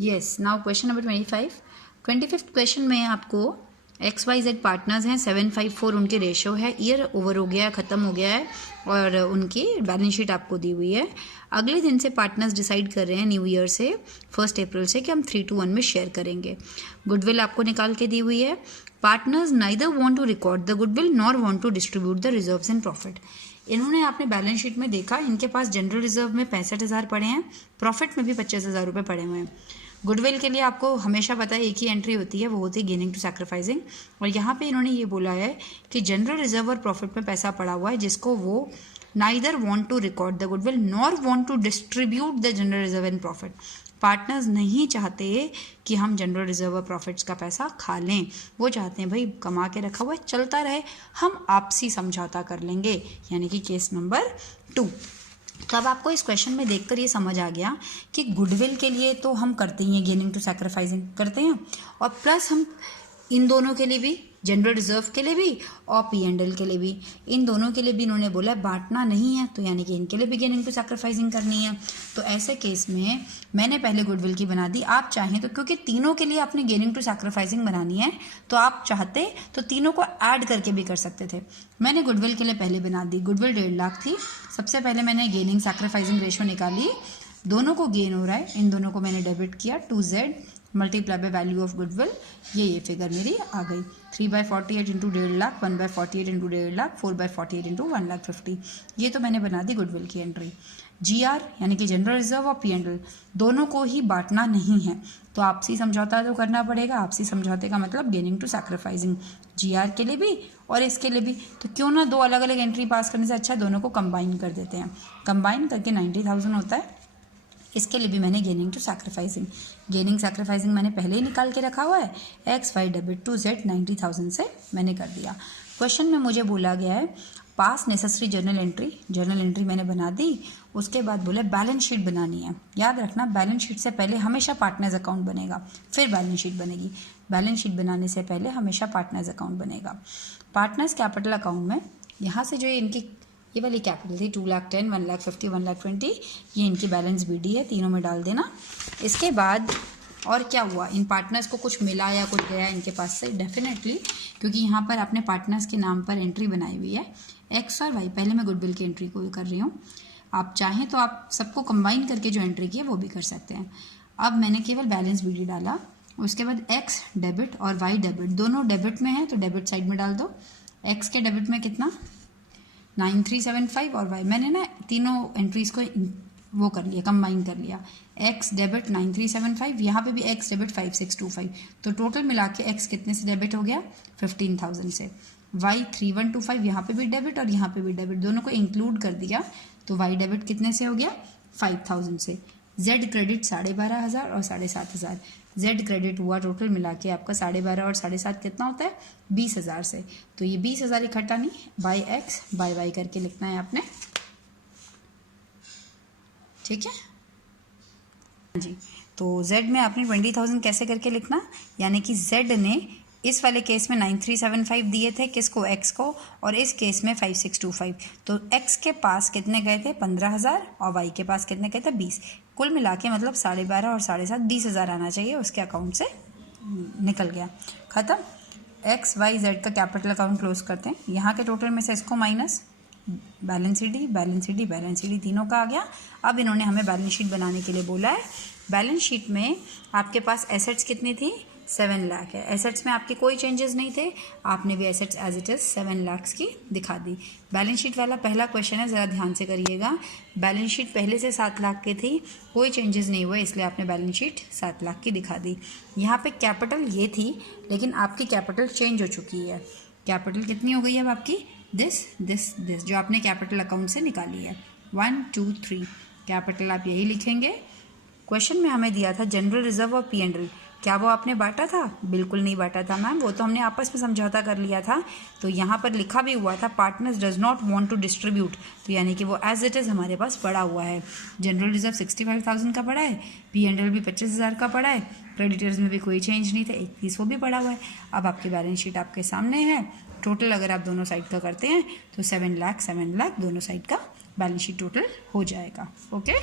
Yes, now question number 25। 25th question में आपको XYZ partners हैं, 754 उनके रेशो है, ईयर ओवर हो गया है, ख़त्म हो गया है और उनकी बैलेंस शीट आपको दी हुई है। अगले दिन से पार्टनर्स डिसाइड कर रहे हैं न्यू ईयर से 1 अप्रैल से कि हम 3-2-1 में शेयर करेंगे। गुडविल आपको निकाल के दी हुई है। Partners neither want to record the goodwill nor want to distribute the reserves and profit. इन्होंने आपने बैलेंस शीट में देखा, इनके पास जनरल रिजर्व में 65,000 पड़े हैं, प्रॉफिट में भी 25,000 रुपये पड़े हुए हैं। गुडविल के लिए आपको हमेशा पता है एक ही एंट्री होती है, वो होती है गेनिंग टू सैक्रिफाइसिंग। और यहाँ पे इन्होंने ये बोला है कि जनरल रिजर्व और प्रॉफिट में पैसा पड़ा हुआ है जिसको वो neither want to record the goodwill nor want to distribute the general reserve and profit. Partners नहीं चाहते कि हम जनरल रिजर्व और प्रॉफिट्स का पैसा खा लें, वो चाहते हैं भाई कमा के रखा हुआ है चलता रहे, हम आपसी समझौता कर लेंगे, यानी कि केस नंबर 2। तो अब आपको इस क्वेश्चन में देखकर ये समझ आ गया कि गुडविल के लिए तो हम करते ही हैं, गेनिंग टू सैक्रिफाइसिंग करते हैं, और प्लस हम इन दोनों के लिए भी, जनरल रिजर्व के लिए भी और P&L के लिए भी, इन दोनों के लिए भी इन्होंने बोला बांटना नहीं है, तो यानी कि इनके लिए भी गेनिंग टू सैक्रिफाइसिंग करनी है। तो ऐसे केस में मैंने पहले गुडविल की बना दी, आप चाहें तो, क्योंकि तीनों के लिए आपने गेनिंग टू सैक्रिफाइसिंग बनानी है, तो आप चाहते तो तीनों को ऐड करके भी कर सकते थे। मैंने गुडविल के लिए पहले बना दी, गुडविल 1.5 लाख थी। सबसे पहले मैंने गेनिंग सैक्रिफाइसिंग रेशो निकाली, दोनों को गेन हो रहा है, इन दोनों को मैंने डेबिट किया, 2Z multiply by value of goodwill, ये फिगर मेरी आ गई। 3/48 into 1.5 lakh, 1/48 into 1.5 lakh, 4/48 into 1,50,000। ये तो मैंने बना दी गुडविल की एंट्री। GR यानी कि जनरल रिजर्व और P&L दोनों को ही बांटना नहीं है, तो आपसी समझौता तो करना पड़ेगा। आपसी समझौते का मतलब गेनिंग टू सैक्रिफाइसिंग, GR के लिए भी और इसके लिए भी। तो क्यों ना दो अलग अलग एंट्री पास करने से अच्छा दोनों को कंबाइन कर देते हैं। कंबाइन करके 90,000 होता है, इसके लिए भी मैंने gaining to sacrificing, gaining sacrificing मैंने पहले ही निकाल के रखा हुआ है, XY डेबिट टू Z 90,000 से मैंने कर दिया। क्वेश्चन में मुझे बोला गया है पास necessary journal entry, journal entry मैंने बना दी। उसके बाद बोले बैलेंस शीट बनानी है। याद रखना बैलेंस शीट से पहले हमेशा पार्टनर्स अकाउंट बनेगा, फिर बैलेंस शीट बनेगी। बैलेंस शीट बनाने से पहले हमेशा पार्टनर्स अकाउंट बनेगा। पार्टनर्स कैपिटल अकाउंट में यहाँ से जो इनकी ये वाली कैपिटल थी 2,10,000, 1,50,000, 1,20,000, ये इनकी बैलेंस BD है, तीनों में डाल देना। इसके बाद और क्या हुआ, इन पार्टनर्स को कुछ मिला या कुछ गया इनके पास से, डेफिनेटली, क्योंकि यहाँ पर आपने पार्टनर्स के नाम पर एंट्री बनाई हुई है X और Y। पहले मैं गुडविल की एंट्री को कर रही हूँ, आप चाहें तो आप सबको कंबाइन करके जो एंट्री की है वो भी कर सकते हैं। अब मैंने केवल बैलेंस BD डाला, उसके बाद X डेबिट और Y डेबिट, दोनों डेबिट में है तो डेबिट साइड में डाल दो। X के डेबिट में कितना 9375 और Y मैंने ना तीनों एंट्रीज को वो कर लिया, कंबाइन कर लिया। X डेबिट 9375, यहाँ पे भी X डेबिट 5625, तो टोटल मिला के X कितने से डेबिट हो गया 15,000 से। Y 3125, यहाँ पे भी डेबिट और यहाँ पे भी डेबिट, दोनों को इंक्लूड कर दिया, तो Y डेबिट कितने से हो गया 5,000 से। Z क्रेडिट 12,500 और 7,500, Z क्रेडिट हुआ टोटल मिला के आपका 12,500 और 7,500 कितना होता है 20,000 से। तो ये 20,000 इकट्ठा नहीं, बाई X बाई Y करके लिखना है आपने, ठीक है जी। तो Z में आपने 20,000 कैसे करके लिखना, यानी कि Z ने इस वाले केस में 9375 दिए थे किसको, X को, और इस केस में 5625, तो X के पास कितने गए थे 15,000 और Y के पास कितने गए थे 20, कुल मिला के मतलब 12,500 और 7,500 20,000 आना चाहिए उसके अकाउंट से, निकल गया, ख़त्म। X Y Z का कैपिटल अकाउंट क्लोज करते हैं। यहाँ के टोटल में से इसको minus, balance CD balance CD balance CD तीनों का आ गया। अब इन्होंने हमें बैलेंस शीट बनाने के लिए बोला है। बैलेंस शीट में आपके पास एसेट्स कितनी थी 7 लाख है, एसेट्स में आपके कोई चेंजेस नहीं थे, आपने भी assets as it is 7 lakh की दिखा दी। बैलेंस शीट वाला पहला क्वेश्चन है, ज़रा ध्यान से करिएगा। बैलेंस शीट पहले से 7 लाख की थी, कोई चेंजेस नहीं हुए, इसलिए आपने बैलेंस शीट 7 लाख की दिखा दी। यहाँ पे कैपिटल ये थी, लेकिन आपकी कैपिटल चेंज हो चुकी है। कैपिटल कितनी हो गई है अब आपकी, दिस जो आपने कैपिटल अकाउंट से निकाली है, 1 2 3, कैपिटल आप यही लिखेंगे। क्वेश्चन में हमें दिया था जनरल रिजर्व और P&L, क्या वो आपने बांटा था, बिल्कुल नहीं बांटा था मैम, वो तो हमने आपस में समझौता कर लिया था। तो यहाँ पर लिखा भी हुआ था partners does not want to distribute, तो यानी कि वो एज इट इज़ हमारे पास पड़ा हुआ है। जनरल रिजर्व 65,000 का पड़ा है, P&L भी 25,000 का पड़ा है, क्रेडिटर्स में भी कोई चेंज नहीं था, 31 वो भी पड़ा हुआ है। अब आपकी बैलेंस शीट आपके सामने है, टोटल अगर आप दोनों साइड का करते हैं तो 7 लाख दोनों साइड का बैलेंस शीट टोटल हो जाएगा। ओके।